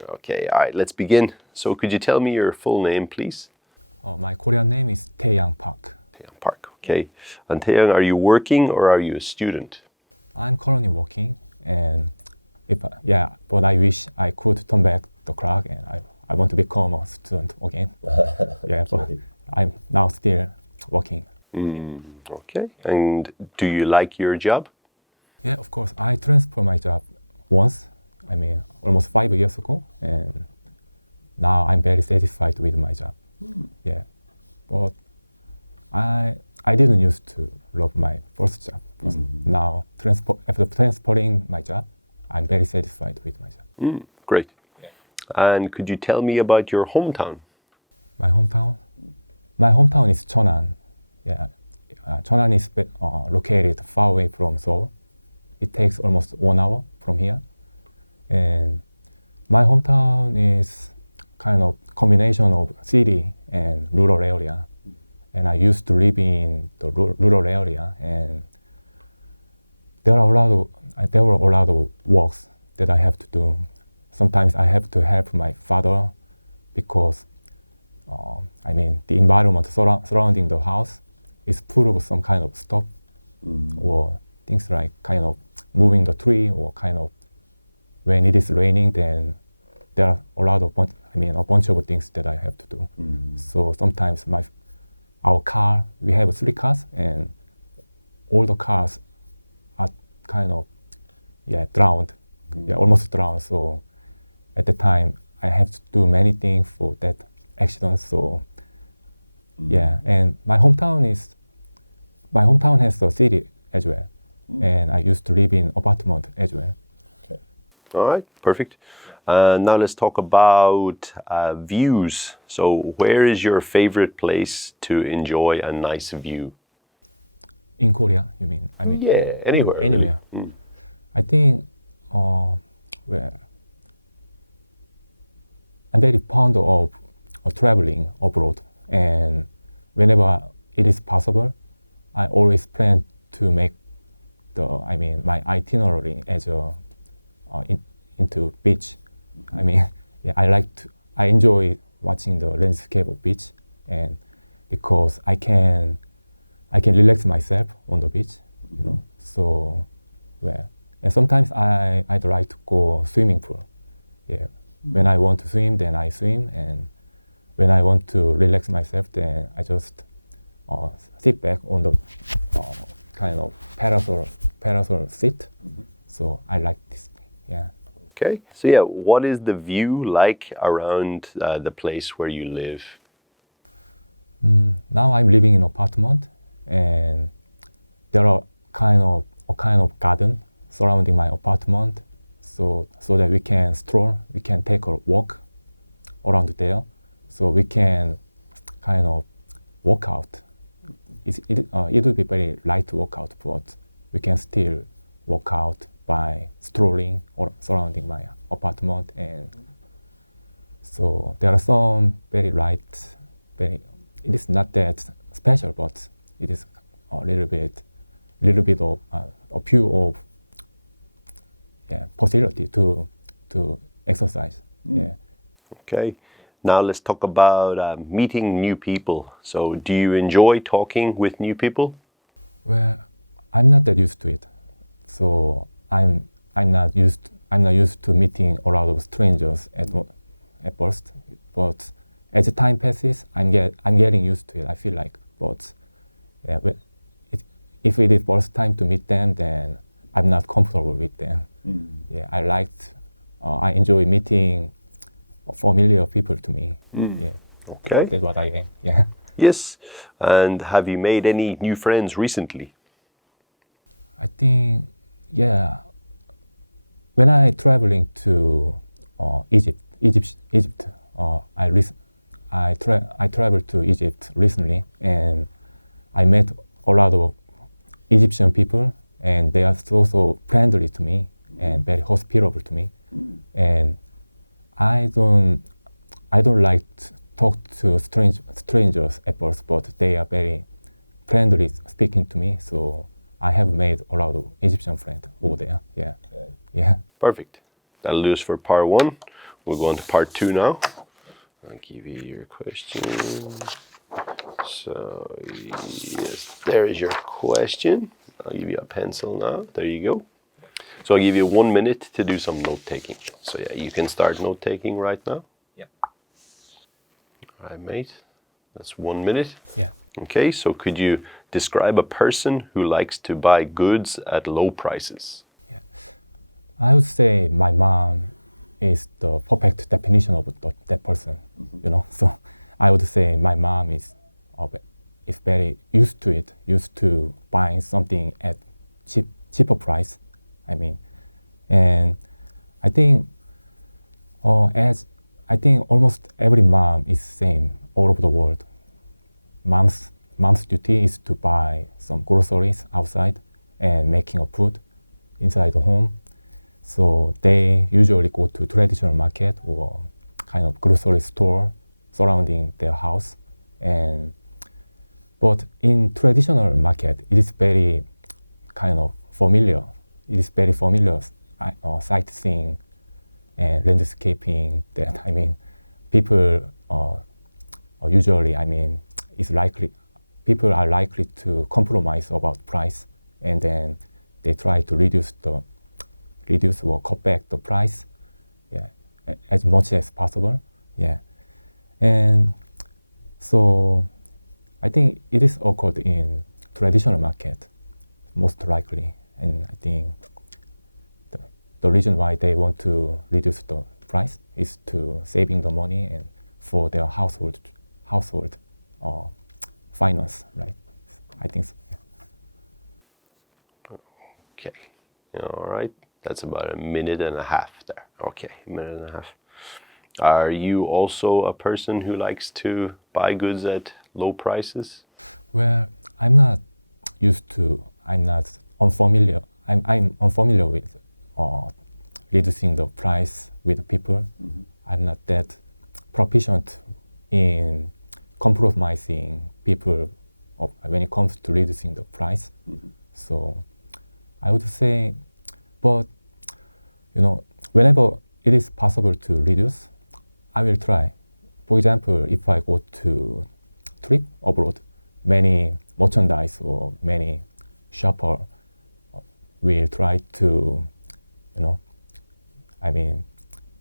Okay, all right, let's begin. So could you tell me your full name, please? My Korean name is Taeyang Park. Taeyang Park, okay. And Taeyang, are you working or are you a student? I'm currently working, and but I wish I could turn back the clock, and I want to become a student again. Yeah, but I'm now still working. Okay, and do you like your job? Yeah, of course. I transferred my job once, almost 5 years ago, and now I'm very satisfied with my job. Yeah, but I didn't used to love my first job. But now, after transferring my job, I'm very satisfied with my job. Great. And could you tell me about your hometown? My hometown? My hometown is Cheonan. Yeah, Cheonan is located far away from Seoul. It takes almost 1 hour from here. And my hometown is kind of combination of city and rural area. And I used to live in the rural area, and there were a lot of works that I have to do. Sometimes I have to help my father because the environment surrounding the house is full of some kind of stuff or things like kind of moving the tree, or kind of when it is raining, then there are a bunch of things that I have to do. So sometimes our car, we have 3 cars, and all the cars are kind of drowned, almost drowned. So at the time, I have to do many things for that accident. So and my hometown has a city as well, and I used to live in apartment as well. Okay. All right, perfect. Now let's talk about views. So where is your favorite place to enjoy a nice view? In Korea, you mean? Yeah, anywhere. Anywhere. I think I'm very fond of traveling abroad, and whenever it is possible, I always plan to make my itinerary as into beach. I enjoy watching the landscape of beach, and because I can relax myself on the beach, you know. So, and sometimes I'd like to go swimming pool. Yeah, when I want to swim, then I swim, and when I want to relax myself, then I just sit back on the kind of parasol seat. So I like this thing. Yeah. Okay. So what is the view like around the place where you live? Now I'm living in an apartment, and there are a kind of garden surrounding my apartment, so that we can take a walk around there, so we can kind of walk out. It will be very light workout, but we can still walk out by strolling or surrounding my apartment. And so there are some very light, it is not that special, but it is a little bit of a few of possibility to exercise. Yeah. Okay. Now let's talk about meeting new people. So do you enjoy talking with new people? Well, I'm not that used to it. So I'm not used to meeting a lot of strangers at first. But as the time passes, I'm getting used to it. I feel like, but if it is first time to meet them, then I'm not comfortable with them. Yeah, I enjoy meeting familiar people to me. Yeah. Okay. That's what I am. Yeah. Yes. And have you made any new friends recently? I think, when I traveling to Egypt, I traveled to Egypt recently, and I met a lot of Egyptian people, and they are so friendly to me and very hospitable to me. And I don't like to talk to strangers at first, but they are very friendly speaking to me. So I have made a lot of Egyptian friends over there. Yeah. Okay. Yeah. Perfect. That'll do us for part 1. we'll go on to part 2 now. I'll give you your question. So, yes, there is your question. I'll give you a pencil now. There you go. So I'll give you 1 minute to do some note-taking. So yeah, you can start note-taking right now. Yeah. All right, mate. That's 1 minute. Yeah. Okay, so could you describe a person who likes to buy goods at low prices? Yeah. I would say my mom is the perfect definition of that person. You know, so I would say my mom is very used to it, used to buying something at cheaper price. I mean, and I think almost every mom is same all over the world. Mom's duty is to buy some groceries outside and making a food inside the home. So they usually go to traditional market or kind of grocery store surrounding their house. But in traditional market, it is very kind of familiar. It is very familiar sightseeing and landscaping that, I mean, people usually, I mean, people are likely to compromise about price, and then they try to reduce or cut back the price, yeah, as much as possible, yeah. And so I think it is occurred in traditional market, most likely, and I think the reason why they want to reduce the price is to saving the money and for their household finance, right? I think so. Yeah. Okay, all right. That's about 1.5 minutes there. Okay, 1.5 minutes. Are you also a person who likes to buy goods at low prices? Well, I'm not unfamiliar. I'm unfamiliar with reducing the price with people. Mm-hmm. I'm not that proficient in compromising people when it comes to reducing the price. Mm-hmm. So I would say, but whenever it is possible to reduce, I will try. For example, if I go to trip abroad, many merchandise or many shopper will try to,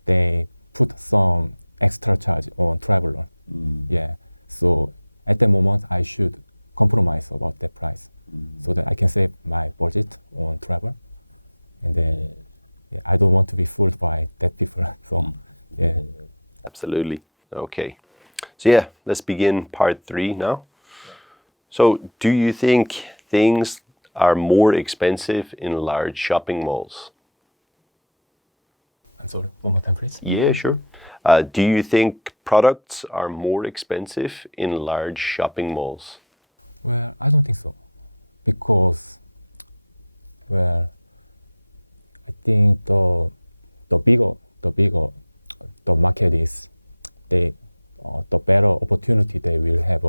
they put some extra charge on traveler. Mm. Yeah. So at the moment, I should compromise about that price so that I can save my budget on travel. And then I don't want to be fooled by that people. So, yeah. Absolutely. Okay. So yeah, let's begin part 3 now. So do you think things are more expensive in large shopping malls? I'm sorry, one more time, please. Yeah, sure. Do you think products are more expensive in large shopping malls? Well, I don't think so. Because, I think the bigger the market is, the better opportunity they will have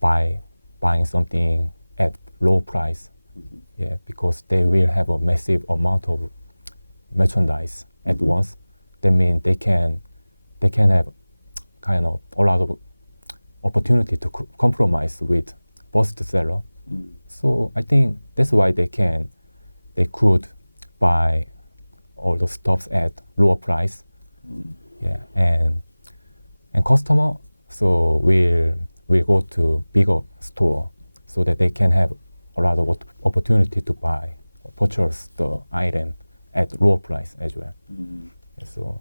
buying something at low price. Mm-hmm. Yeah, because they will have a massive amount of merchandise at once. That means they can have kind of a lot of opportunity to compromise with first seller. Mm. So I think that's why they could buy all the stuffs at lower price. Mm. Yeah, and customer will go to bigger store so that they can have a lot of opportunity to buy or purchase the item at lower price as well. Mm-hmm. Yeah, so.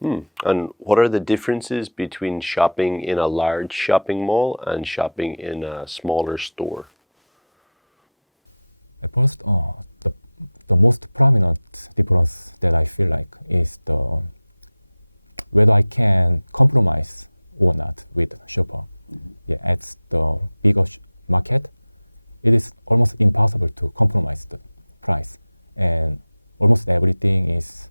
And what are the differences between shopping in a large shopping mall and shopping in a smaller store? At first, the most prominent difference that I feel like is whether I can compromise or not with shopper. Mm-hmm. Yeah, at the bigger market, it is almost impossible to compromise the price, and almost everything is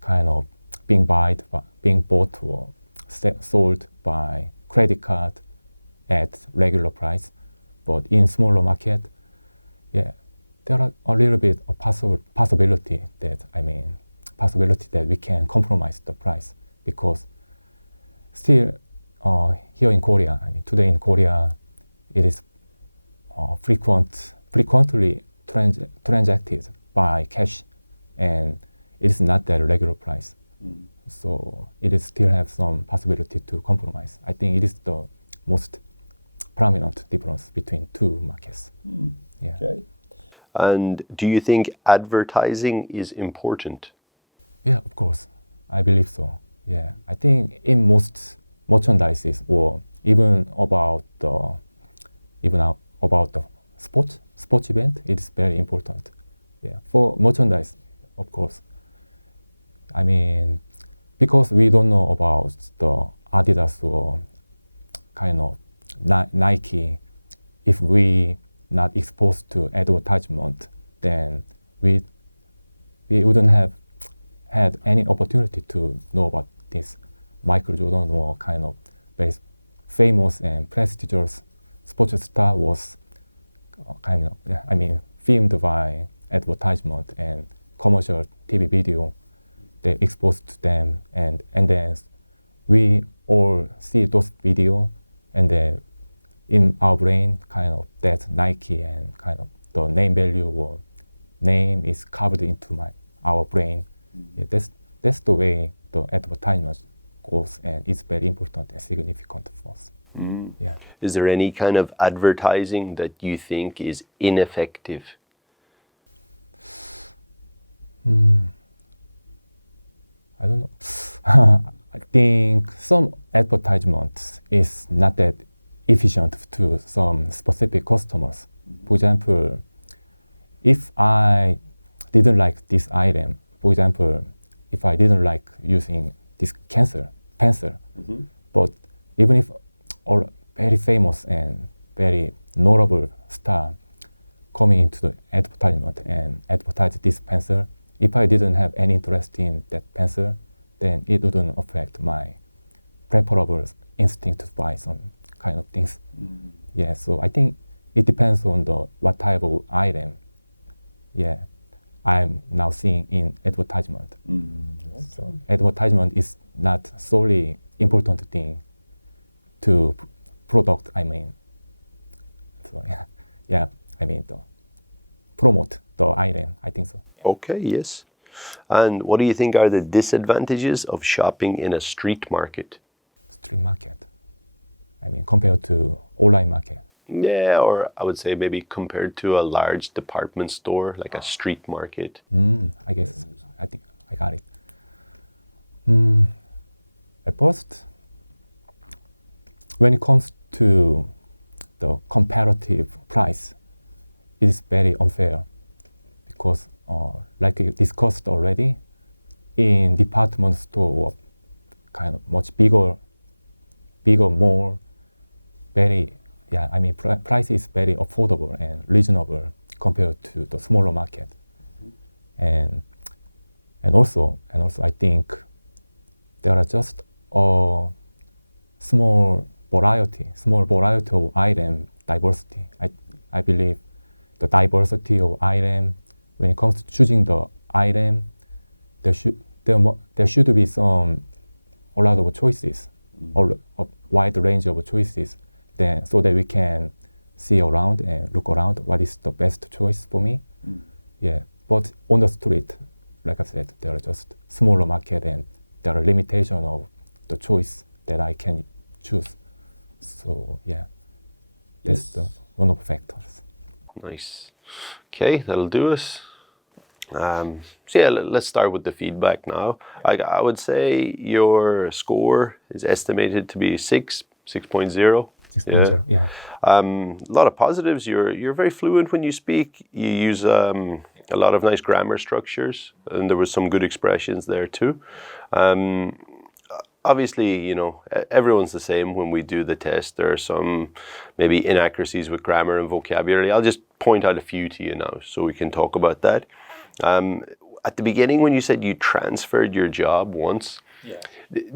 kind of being bought or sold by credit card at regular price. But in smaller market, yeah, there are a little bit of possibility that possibility that we can compromise the price, because still here in Korea, I mean today in Korea, it is frequently transacted by cash, and it is not that regular price. So it is still have some possibility to compromise. I think it is the most prominent difference between two markets. Yeah. Okay. And do you think advertising is important? Yeah, of course. I believe so. Yeah. I think in most merchandises, or even about the sports event, it is very important. Yeah. For merchandise, of course. I mean, because we don't know about the Adidas or kind of Nike, if we not exposed to advertisement, then we wouldn't have had any opportunity to know about this Michael Jordan or kind of very famous and prestigious sports star was filmed by advertisement and commercial TV video. They exposed to them, and then we all see those video, and then in our brain, kind of that Nike and kind of the name value or name is carved into our brain. Yeah, that's the way the advertisement goes, and it's very important and significant for us. Yeah. Is there any kind of advertising that you think is ineffective? I don't know. I think some advertisements is not that efficient to some specific customers. For example, if I didn't like this item, for example, if I didn't like using this pencil, but even if all very famous and very notable star coming into the advertisement and advertise this pencil, if I didn't have any interest in that pencil, then it wouldn't affect my preferable instinct to buy some kind of things. Yeah, so I think it depends on what type of item. Yeah, I'm now seeing in advertisement. So advertisement is not solely important thing to product. I mean, so yeah, I mean to promote the item. I think so. Okay, yes. And what do you think are the disadvantages of shopping in a street market? Street market. I mean, compared to online market. Yeah, or I would say maybe compared to a large department store, like a street market. I guess I think I got it. At first, when it comes to the comparative price, it is very unfair, because like we discussed already, in department store or kind of much bigger mall, price is very affordable and reasonable compared to the smaller market. And also I think there are just a small variety of item diversity. I believe the diversity of item, when it comes to choosing the item, there should be a lot of choices, or a wide range of choices, then so that we can see around and look around what is the best choice for me. Yeah, but on the street, like I said, there are just smaller market, and there are limitations of the choice that I can choose. So yeah, that's one of the factors. Nice. Okay, that'll do us. So yeah, let's start with the feedback now. I would say your score is estimated to be 6.0. 6.0, yeah. A lot of positives. You're very fluent when you speak. You use a lot of nice grammar structures, and there was some good expressions there too. Obviously, you know, everyone's the same when we do the test. There are some maybe inaccuracies with grammar and vocabulary. I'll just point out a few to you now so we can talk about that. At the beginning, when you said you transferred your job once,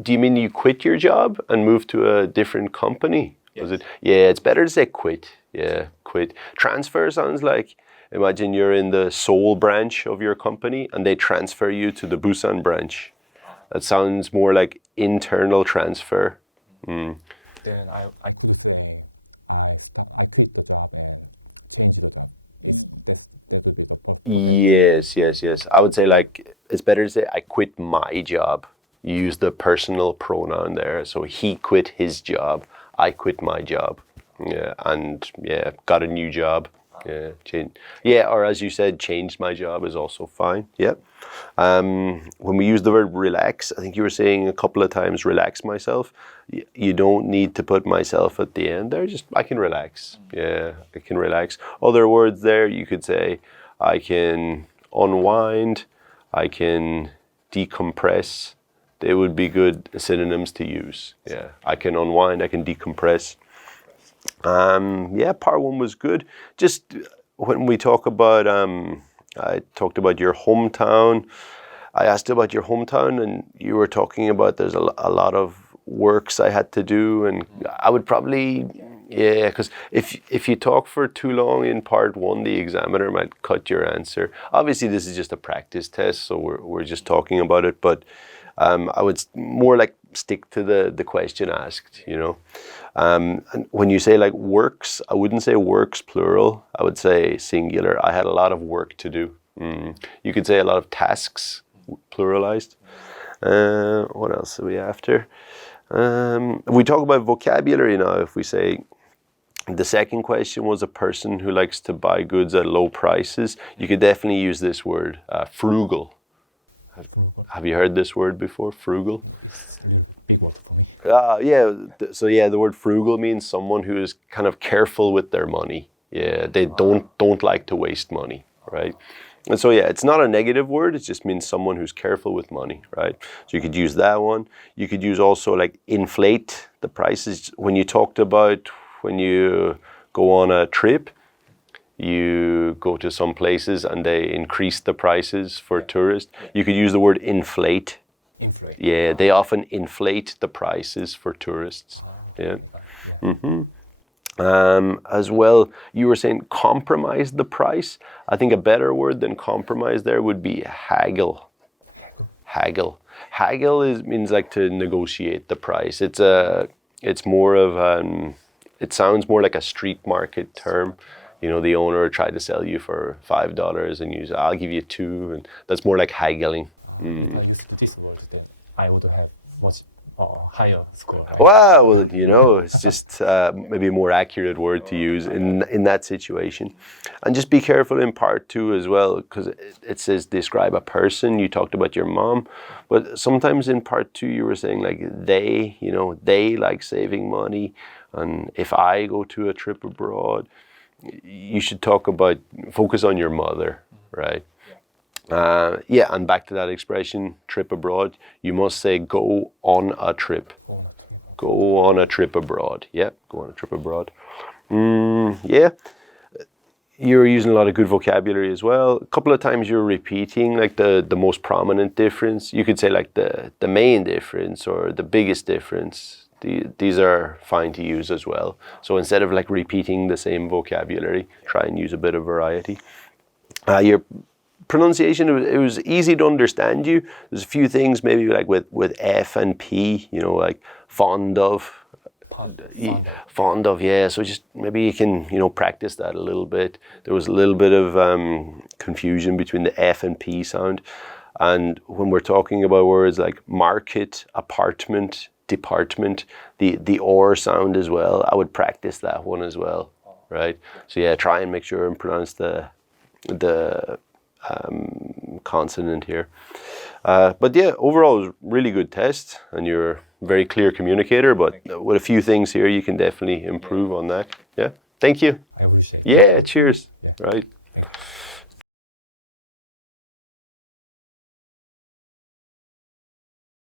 do you mean you quit your job and moved to a different company? Yes. Was it? Yeah, it's better to say quit. Yeah, quit. Transfer sounds like Imagine you're in the Seoul branch of your company and they transfer you to the Busan branch. That sounds more like internal transfer. Then I could say I quit the job and change the job. That would be the perfect. Yes. I would say like it's better to say I quit my job. You use the personal pronoun there. So he quit his job. I quit my job. Yeah, and yeah, got a new job. Yeah, or as you said, changed my job is also fine. Yeah. When we use the word relax, I think you were saying a couple of times, relax myself. You don't need to put myself at the end there. Just I can relax. Yeah, I can relax. Other words there, you could say I can unwind. I can decompress. They would be good synonyms to use. Yeah, I can unwind. I can decompress. Yeah, part one was good. Just when we talk about, I talked about your hometown. I asked about your hometown, and you were talking about there's a lot of works I had to do, and I would probably, yeah, because if you talk for too long in part one, the examiner might cut your answer. Obviously, this is just a practice test, so we're just talking about it, but I would more like stick to the question asked, you know. And when you say like works, I wouldn't say works plural. I would say singular. I had a lot of work to do. You could say a lot of tasks, pluralized. What else are we after? We talk about vocabulary now. If we say the second question was a person who likes to buy goods at low prices, you could definitely use this word, frugal. Frugal. Have you heard this word before, frugal? No, it's a little bit big word for me. Yeah. So yeah, the word frugal means someone who is kind of careful with their money. Yeah, they don't like to waste money, right? And so yeah, it's not a negative word. It just means someone who's careful with money, right? So you could use that one. You could use also like inflate the prices. When you talked about when you go on a trip, you go to some places and they increase the prices for tourists. You could use the word inflate. Inflate. Yeah, they often inflate the prices for tourists. Yeah. As well, you were saying compromise the price. I think a better word than compromise there would be haggle. Haggle means like to negotiate the price. It's more of it sounds more like a street market term. You know, the owner tried to sell you for $5 and you say, I'll give you $2, and that's more like haggling. If I used this word, then I would have much higher score, right? Well, you know, it's just maybe a more accurate word to use in that situation. And just be careful in part two as well, because it says describe a person. You talked about your mom, but sometimes in part two you were saying like they, you know, they like saving money. And if I go to a trip abroad, you should focus on your mother, right? Yeah, and back to that expression, trip abroad, you must say go on a trip. Go on a trip abroad. Yeah, go on a trip abroad. Yeah, you're using a lot of good vocabulary as well. A couple of times you're repeating like the most prominent difference. You could say like the main difference or the biggest difference. These are fine to use as well. So instead of like repeating the same vocabulary, try and use a bit of variety. Your pronunciation, it was easy to understand you. There's a few things maybe like with F and P, you know, like fond of. Fond of, yeah. So just maybe you can, you know, practice that a little bit. There was a little bit of confusion between the F and P sound. And when we're talking about words like market, apartment, department, the or sound as well, I would practice that one as well, right? So yeah, try and make sure and pronounce the consonant here. But yeah, overall, it was a really good test, and you're a very clear communicator, but with a few things here, you can definitely improve on that. Yeah, thank you. I appreciate it. Yeah, cheers. Yeah. Right. Thank you.